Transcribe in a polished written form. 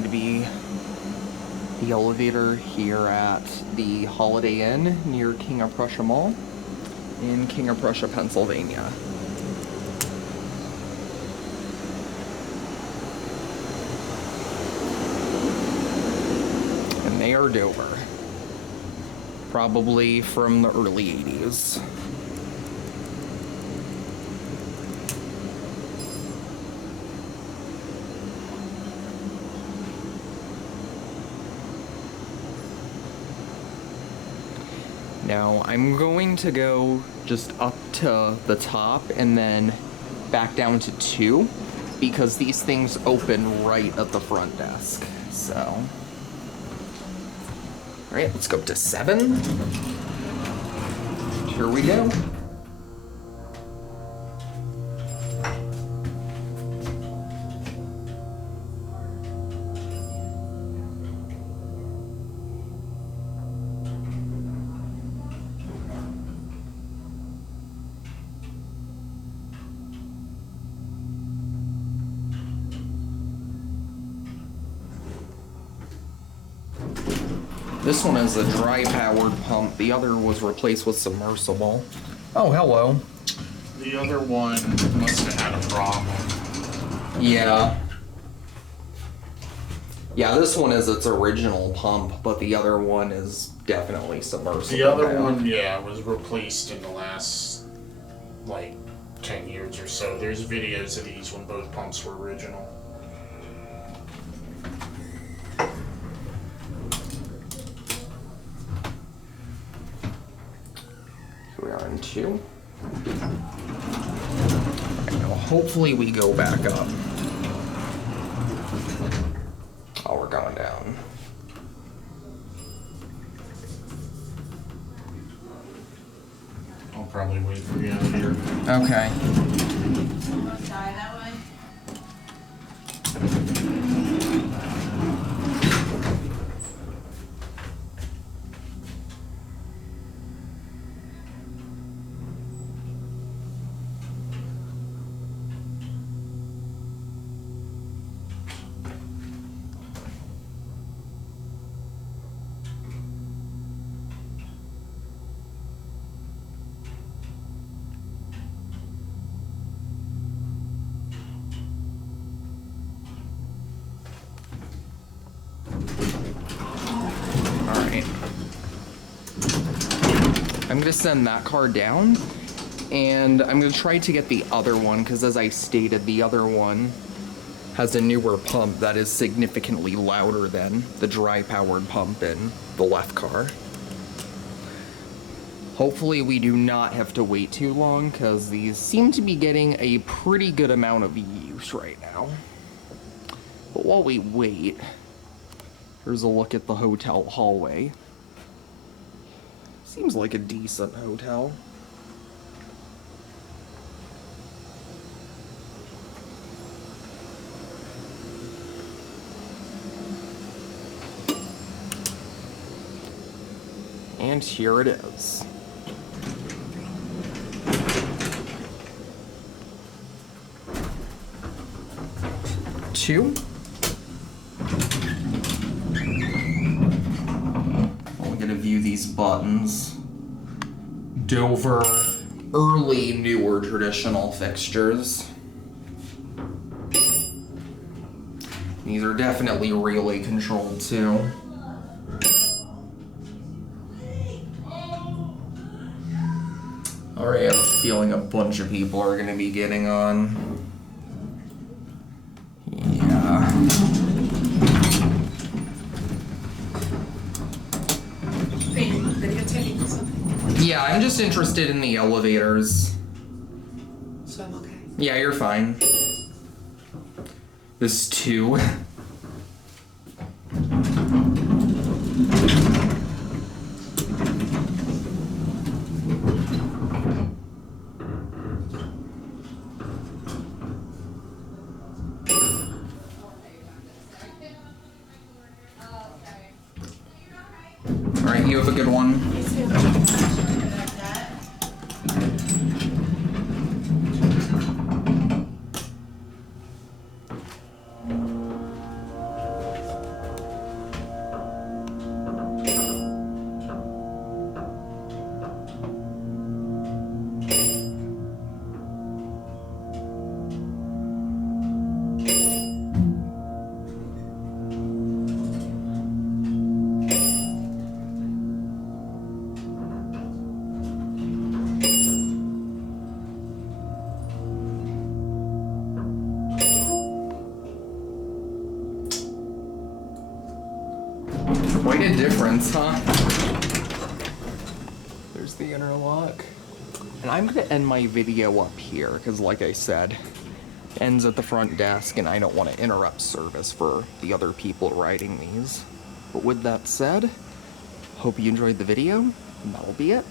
going to be the elevator here at the Holiday Inn near King of Prussia Mall in King of Prussia, Pennsylvania. And they are Dover. Probably from the early 80s. Now, I'm going to go just up to the top and then back down to 2 because these things open right at the front desk. So, all right, let's go up to 7. Here we go. This one is a dry-powered pump. The other was replaced with submersible. Oh, hello. The other one must have had a problem. Yeah. Yeah, this one is its original pump, but the other one is definitely submersible. The other one, yeah, was replaced in the last, like, 10 years or so. There's videos of these when both pumps were original. We are in 2. Now hopefully we go back up. Oh, we're going down. I'll probably wait for you out here. Okay. I'm going to send that car down, and I'm going to try to get the other one, because as I stated, the other one has a newer pump that is significantly louder than the dry-powered pump in the left car. Hopefully we do not have to wait too long, because these seem to be getting a pretty good amount of use right now. But while we wait, here's a look at the hotel hallway. Seems like a decent hotel. And here it is. Two. I'll get to view these buttons. Dover early newer traditional fixtures. These are definitely relay controlled too. Alright, I have a feeling a bunch of people are gonna be getting on. Yeah. Videotaping something. Yeah, I'm just interested in the elevators. So I'm okay. Yeah, you're fine. This is 2. Alright, you have a good one. You too. sense, huh? There's the interlock. And I'm gonna end my video up here, because like I said, it ends at the front desk, and I don't want to interrupt service for the other people riding these. But with that said, hope you enjoyed the video, and that'll be it.